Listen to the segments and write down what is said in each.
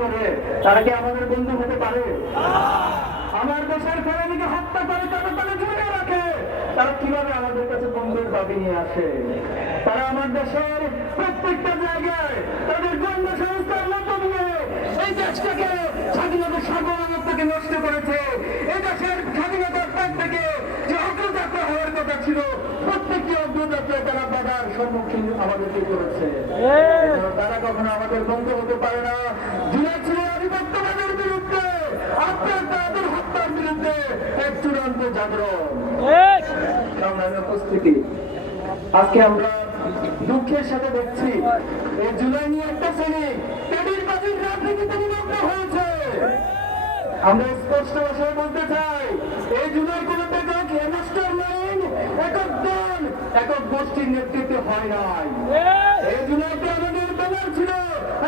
করে তারা কি আমাদের বন্ধু হতে পারে? আমার দেশের ফ্যামিলিকে হত্যা করে তারা তারা জুড়ে রাখে, তারা কিভাবে আমাদের কাছে বন্ধুর দাবি নিয়ে আসে? তারা আমার দেশের প্রত্যেকটা জায়গায় তাদের গন্ধ সংস্থার মতো দিয়ে এই দেশটাকে স্বাধীনতার সার্বভৌমত্বকে নষ্ট করেছে। এই দেশের স্বাধীনতার পর থেকে যে অগ্রযাত্রা হওয়ার কথা ছিল, প্রত্যেকটি অগ্রযাত্রায় তারা বাধার সম্মুখীন আমাদেরকে করেছে। তারা কখনো আমাদের বন্ধু হতে পারে না। জুলাই ছিল আধিপত্যবাদের বিরুদ্ধে, আপনার তাদের হত্যার বিরুদ্ধে এক চূড়ান্ত জাগরণ। উপস্থিতি আজকে আমরা দুঃখের সাথে দেখছি এই জুলাই নিয়ে একটা শ্রেণী টেবিল বাজির রাজনীতিতে নিমগ্ন হয়েছে। আমরা স্পষ্ট ভাষায় বলতে চাই, এই জুলাই কোনো মাস্টারমাইন্ড একক দল একক গোষ্ঠীর নেতৃত্বে হয় নাই। এই জুলাইতে আমাদের ব্যানার ছিল,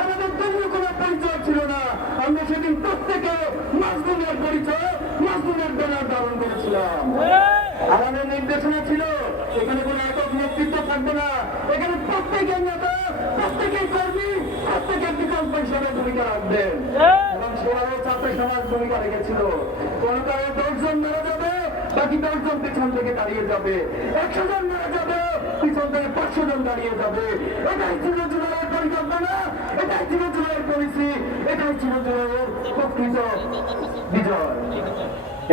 আমাদের দলীয় কোনো পরিচয় ছিল না। আমরা সেদিন প্রত্যেকে মাজলুমের পরিচয়, মাজলুমের ব্যানার ধারণ করেছিলাম। আমাদের নির্দেশনা ছিল এখানে কোনো একক নেতৃত্ব থাকবে না, এখানে প্রত্যেকের নেতা, প্রত্যেকের কর্মী, প্রত্যেকের বিকল্প হিসাবে ভূমিকা রাখবেন। এবং সেভাবে ছাত্র সমাজ ভূমিকা রেখেছিল। কোন কারণে 10 জন মারা যাবে, বাকি 10 জন পিছন থেকে দাঁড়িয়ে যাবে, 100 জন মারা যাবে, পিছন থেকে 500 জন দাঁড়িয়ে যাবে। এটাই ছিল জুলাইয়ের পরিকল্পনা, এটাই ছিল জুলাইয়ের পলিসি, এটাই ছিল জুলাইয়ের প্রকৃত বিজয়।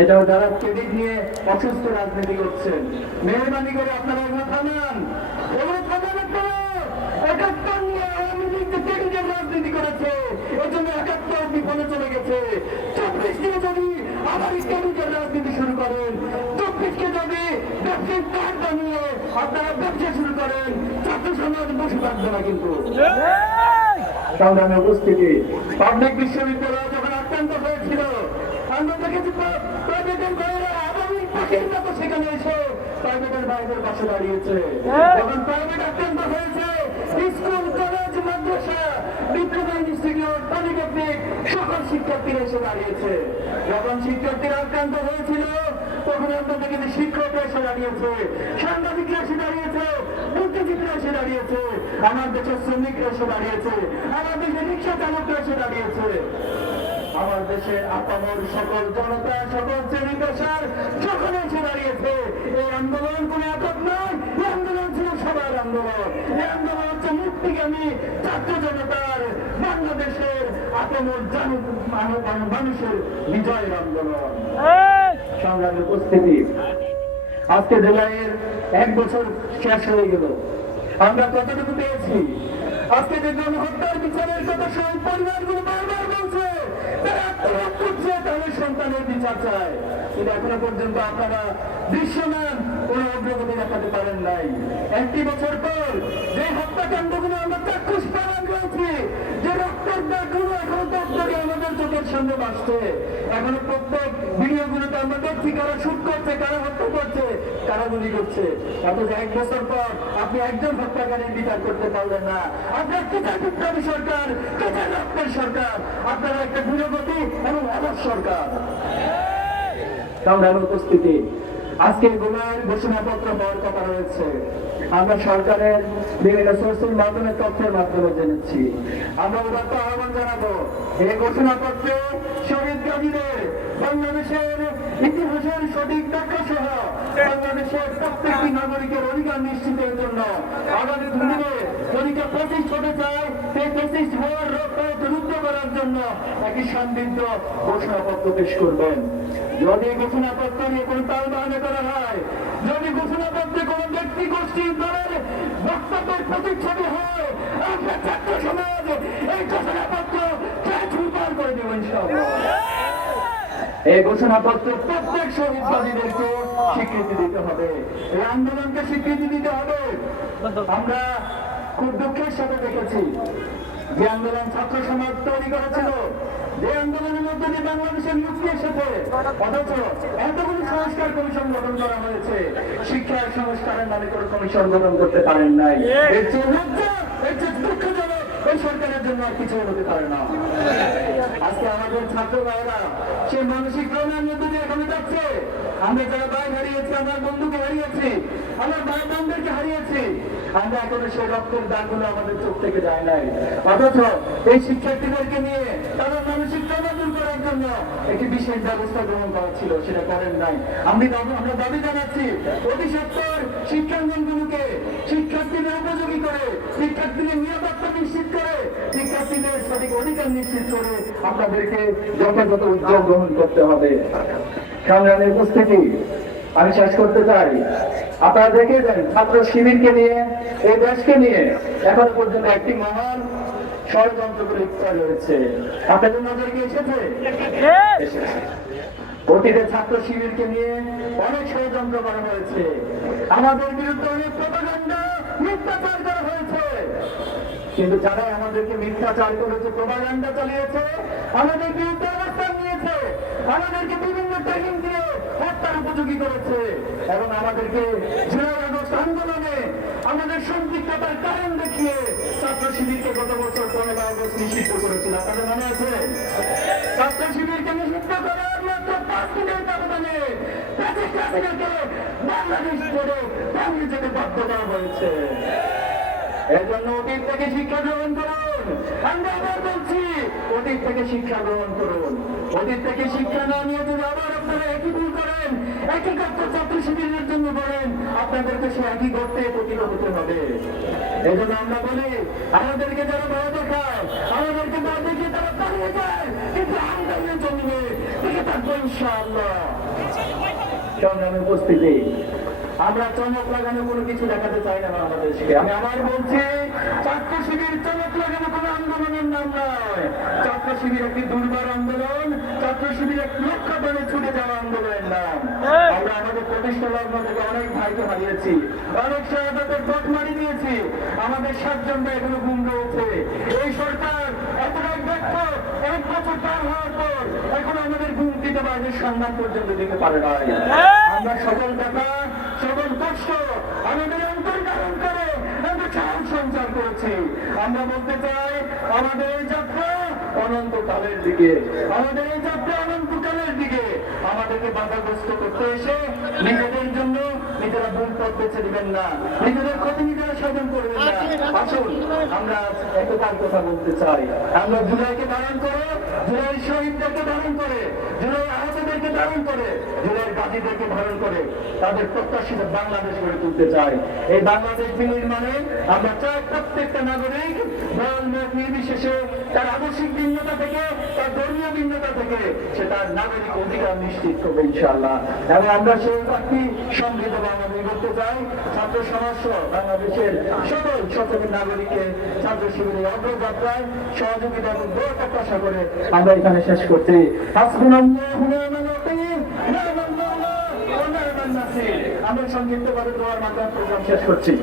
এটাও যারা ক্রেডিট নিয়ে অসুস্থ রাজনীতি করছেন, মেহরবানি করে আপনারা এগুলো থামান। এগুলো থামানোর পর 71 নিয়ে আওয়ামী লীগ যে ক্রেডিটের রাজনীতি করেছে, এর জন্য 71 বিফলে চলে গেছে। 24 নিয়ে যদি আবার ক্রেডিটের রাজনীতি শুরু করেন, 24 কে যদি ব্যবসায়িক কার্ড বানিয়ে আপনারা ব্যবসা শুরু করেন, ছাত্র সমাজ বসে থাকবে না। কিন্তু সংগ্রামে উপস্থিতি, পাবলিক বিশ্ববিদ্যালয় যখন আক্রান্ত হয়েছিল, আমরা দেখেছি প্রাইভেটের বাইরে আগামী পাখির মতো সেখানে এসে প্রাইভেটের বাইরের পাশে দাঁড়িয়েছে। যখন প্রাইভেট আক্রান্ত হয়েছে, স্কুল, কলেজ, মাদ্রাসা, ডিপ্লোমা ইনস্টিটিউট, পলিটেকনিক সকল শিক্ষার্থীরা এসে দাঁড়িয়েছে। যখন শিক্ষার্থীরা আক্রান্ত হয়েছিল, তখন আমরা দেখেছি শিক্ষকরা এসে দাঁড়িয়েছে, সাংবাদিকরা এসে দাঁড়িয়েছে, বুদ্ধিজীবীরা এসে দাঁড়িয়েছে, আমার দেশের শ্রমিকরা এসে দাঁড়িয়েছে, আমার দেশের রিক্সা চালকরা এসে দাঁড়িয়েছে। আমার দেশের আপামর সকল জনতা, সকল শ্রেণী পেশার সকলে এসে দাঁড়িয়েছে। এই আন্দোলন কোন একক নয়, এই আন্দোলন ছিল সবার আন্দোলন। এই আন্দোলন হচ্ছে মুক্তিগামী ছাত্র জনতার, বাংলাদেশের আপামর মানুষের বিজয়ের আন্দোলন। সংগ্রামের উপস্থিতি, আজকে জুলাইয়ের 1 বছর শেষ হয়ে গেল। আমরা কতটুকু পেয়েছি? আজকে যে গণহত্যার বিচারের কথা সব পরিবারগুলো বারবার বলছে, তারা আত্মহত্যা করছে, তাদের সন্তানের বিচার চায়। কিন্তু এখনো পর্যন্ত আপনারা দৃশ্যমান কোন অগ্রগতি দেখাতে পারেন নাই। 1 বছর পর যে হত্যাকাণ্ডগুলো আমরা চাক্ষুষ প্রমাণ করেছি, যে রক্তের দাগগুলো এখন তত্ত্বকে আমাদের চোখের সামনে ভাসছে, এখনো প্রত্যেক ভিডিওগুলোতে আমরা দেখছি কারা শুট করছে, কারা হত্যা করছে, কারা গুলি করছে। অথচ 1 বছর পর আপনি একজন হত্যাকারীর বিচার করতে পারলেন না। আপনার কোথায় বিপ্লবী সরকার, কোথায় রক্তের সরকার? আপনারা একটা দূরগতি এবং অলস সরকার। সংগ্রামের উপস্থিতি, আজকে গুমের ঘোষণাপত্র হওয়ার কথা রয়েছে। আমরা সরকারের বিভিন্ন সোর্সের মাধ্যমে, তথ্যের মাধ্যমে জেনেছি। আমরা উদাত্ত আহ্বান জানাবো, এই ঘোষণাপত্রে শহীদ গাজীদের বাংলাদেশের ইতিহাসের সঠিক ব্যাখ্যা সহ বাংলাদেশের প্রত্যেকটি নাগরিকের অধিকার নিশ্চিতের জন্য আগামী দিনে যদি 25 হতে চায়, সেই 25 হওয়ার পথ রুদ্ধ করার জন্য একটি সমৃদ্ধ ঘোষণাপত্র পেশ করবেন। যদি ঘোষণাপত্র নিয়ে কোনো তালবাহানা করা হয়, যদি ঘোষণাপত্রে কোনো ব্যক্তি গোষ্ঠী দলের বক্তব্যের প্রতিচ্ছবি হয়, আমরা ছাত্র সমাজ এই ঘোষণাপত্র ছুপার করে দেব ইনশাআল্লাহ। এই ঘোষণাপত্র প্রত্যেক শহীদবাদীদেরকে স্বীকৃতি দিতে হবে, এই আন্দোলনকে স্বীকৃতি দিতে হবে। আমরা খুব দুঃখের সাথে দেখেছি যে আন্দোলন ছাত্র সমাজ তৈরি করেছিল, যে আন্দোলনের মধ্যে দিয়ে বাংলাদেশের মুক্তি এসেছে, অথচ এতগুলো সংস্কার কমিশন গঠন করা হয়েছে, শিক্ষার সংস্কারের নামে কোনো কমিশন গঠন করতে পারেন নাই। এর চেয়ে লজ্জা, এর চেয়ে দুঃখজনক এই সরকারের জন্য আর কিছু হতে পারে না। আজকে আমাদের ছাত্র ভাইরা সে মানসিক প্রণার মধ্যে দিয়ে এখানে যাচ্ছে, আমরা যারা ভাই হারিয়েছি, আমার বন্ধুকে হারিয়েছি, আমার ভাই বোনদেরকে হারিয়েছি, আমরা এখনো সেই রক্তের দাগগুলো আমাদের চোখ থেকে যায় নাই। অথচ এই শিক্ষার্থীদেরকে নিয়ে তারা মানসিক চাপা দূর করার জন্য একটি বিশেষ ব্যবস্থা গ্রহণ করা ছিল, সেটা করেন নাই। আমরা দাবি জানাচ্ছি অতি সত্বর শিক্ষাঙ্গনগুলোকে শিক্ষার্থীদের উপযোগী করে, শিক্ষার্থীদের নিরাপত্তা নিশ্চিত করে, শিক্ষার্থীদের সঠিক অধিকার নিশ্চিত করে আপনাদেরকে যথাযথ উদ্যোগ গ্রহণ করতে হবে। সংগ্রামের উপস্থিতি, আমি শেষ করতে চাই, আপনারা দেখে যান ছাত্র শিবিরকে নিয়ে, এই দেশকে নিয়ে এখনো পর্যন্ত একটি মহান ষড়যন্ত্র লিপ্ত রয়েছে। আপনাদের নজরে কি এসেছে? এসেছে। অতীতে ছাত্র শিবিরকে নিয়ে অনেক ষড়যন্ত্র করা হয়েছে, আমাদের বিরুদ্ধে অনেক প্রপাগান্ডা, মিথ্যাচার করা হয়েছে। কিন্তু যারা আমাদেরকে মিথ্যাচার করেছে, প্রপাগান্ডা চালিয়েছে, আমাদের বিরুদ্ধে অবস্থান নিয়েছে, আমাদেরকে বিভিন্ন ট্রেনিং দিয়ে হত্যার উপযোগী করেছে এবং আমাদেরকে জুলাই আগস্ট আন্দোলনে আমাদের সম্পৃক্ততার কারণ দেখিয়ে ছাত্র শিবিরকে গত বছর 15 আগস্ট নিষিদ্ধ করেছিল। আপনাদের মনে আছে? ছাত্র শিবিরকে নিষিদ্ধ করার মাত্র 5 দিনের ব্যবধানে বাংলাদেশ ছেড়ে বাংলাদেশ যেতে বাধ্য করা হয়েছে। এর জন্য অতীত থেকে শিক্ষা গ্রহণ করুন। আমরা আবার বলছি, অতীত থেকে শিক্ষা গ্রহণ করুন। অতীত থেকে শিক্ষা না নিয়ে যদি আবার আপনারা একই ভুল করেন, একই গর্ত ছাত্র শিবিরের জন্য বলেন, আপনাদেরকে সে একই গর্তে পতিত হতে হবে। এই জন্য আমরা বলি, আমাদেরকে যারা ভয় দেখায়, আমাদেরকে ভয় দেখিয়ে তারা পালিয়ে যায়, কিন্তু আমরা জমিনে দেখে থাকবো ইনশাআল্লাহ। সংগ্রামে উপস্থিতি, আমরা চমক লাগানো কোনো কিছু দেখাতে চাই না বাংলাদেশকে। আমি আবার বলছি, ছাত্র শিবির চমক লাগানো কোনো আন্দোলনের নাম নয়। ছাত্র শিবির একটি দুর্বার আন্দোলন, ছাত্র শিবির এক লক্ষ্য করে ছুটে যাওয়া আন্দোলনের নাম। আমরা আমাদের প্রতিষ্ঠা লগ্ন থেকে অনেক ভাইকে হারিয়েছি, অনেক শাহাদাতের পথ মারি দিয়েছি, আমাদের 7 জন ভাই এখনো গুম রয়েছে। এই সরকার এতটাই ব্যর্থ, 1 বছর পার হওয়ার পর এখন আমাদের গুমটিতে বাইরের সম্মান পর্যন্ত দিতে পারে নাই। আমরা সকল কথা, সকল কষ্ট আমাদের অন্তর ধারণ করে আমরা সাহস সঞ্চার করেছি। আমরা বলতে চাই, আমাদের এই যাত্রা অনন্তকালের দিকে, আমাদের এই যাত্রা অনন্তকালের দিকে। আমাদেরকে বাধাগ্রস্ত করতে এসে নিজেদের জন্য নিজেরা ভুল পথ বেছে দিবেন না, নিজেদের ক্ষতি নিজেরা সাধন করবেন না। আসুন আমরা একতার কথা বলতে চাই। আমরা জুলাইকে ধারণ করে, জুলাই শহীদদেরকে ধারণ করে, জুলাই আহতদেরকে ধারণ করে, জুলাই গাজীদেরকে ধারণ করে তাদের প্রত্যাশিত বাংলাদেশ গড়ে তুলতে চাই। এই বাংলাদেশ বিনির্মাণে আমরা চাই প্রত্যেকটা নাগরিক দল মত নির্বিশেষে তার আদর্শিক ভিন্নতা থেকে, তার ধর্মীয় ভিন্নতা থেকে সে তার নাগরিক অধিকার নিশ্চিত করবে ইনশাআল্লাহ। এবং আমরা সেই একটি সমৃদ্ধ বাংলাদেশ করতে চাই। ছাত্র সমাজ সহ বাংলাদেশের সকল সচেতন নাগরিকের ছাত্র শিবিরের অগ্রযাত্রায় সহযোগিতা এবং দোয়া প্রত্যাশা করে আমরা এখানে শেষ করছি। হাসবুনাল্লাহু ওয়া নি'মাল ওয়াকিল, নি'মাল মাওলা ওয়া নি'মান নাসির। আমরা সংক্ষিপ্তভাবে দোয়ার মাধ্যমে প্রোগ্রাম শেষ করছি।